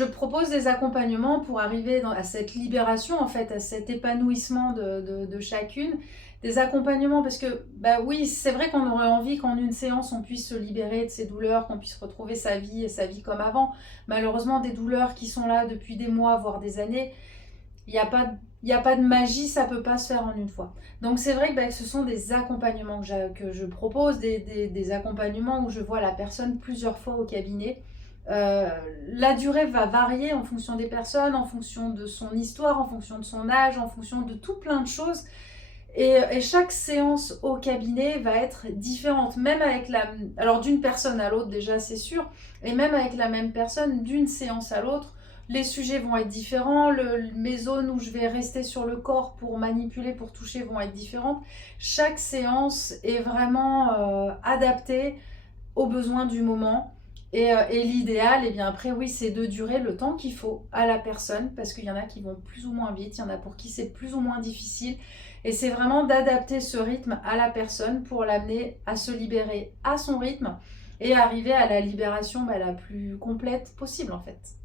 je propose des accompagnements pour arriver à cette libération, en fait, à cet épanouissement de chacune. Des accompagnements parce que, bah oui, c'est vrai qu'on aurait envie qu'en une séance, on puisse se libérer de ses douleurs, qu'on puisse retrouver sa vie et sa vie comme avant. Malheureusement, des douleurs qui sont là depuis des mois, voire des années, il n'y a pas, il y a pas de magie, ça ne peut pas se faire en une fois. Donc c'est vrai que bah, ce sont des accompagnements que je propose, des accompagnements où je vois la personne plusieurs fois au cabinet. Euh, la durée va varier en fonction des personnes, en fonction de son histoire, en fonction de son âge, en fonction de tout plein de choses. Et chaque séance au cabinet va être différente, même avec alors d'une personne à l'autre déjà c'est sûr, et même avec la même personne d'une séance à l'autre, les sujets vont être différents, mes zones où je vais rester sur le corps pour manipuler, pour toucher vont être différentes. Chaque séance est vraiment adaptée aux besoins du moment. Et l'idéal, et bien après, oui, c'est de durer le temps qu'il faut à la personne, parce qu'il y en a qui vont plus ou moins vite, il y en a pour qui c'est plus ou moins difficile. Et c'est vraiment d'adapter ce rythme à la personne pour l'amener à se libérer à son rythme et arriver à la libération la plus complète possible en fait.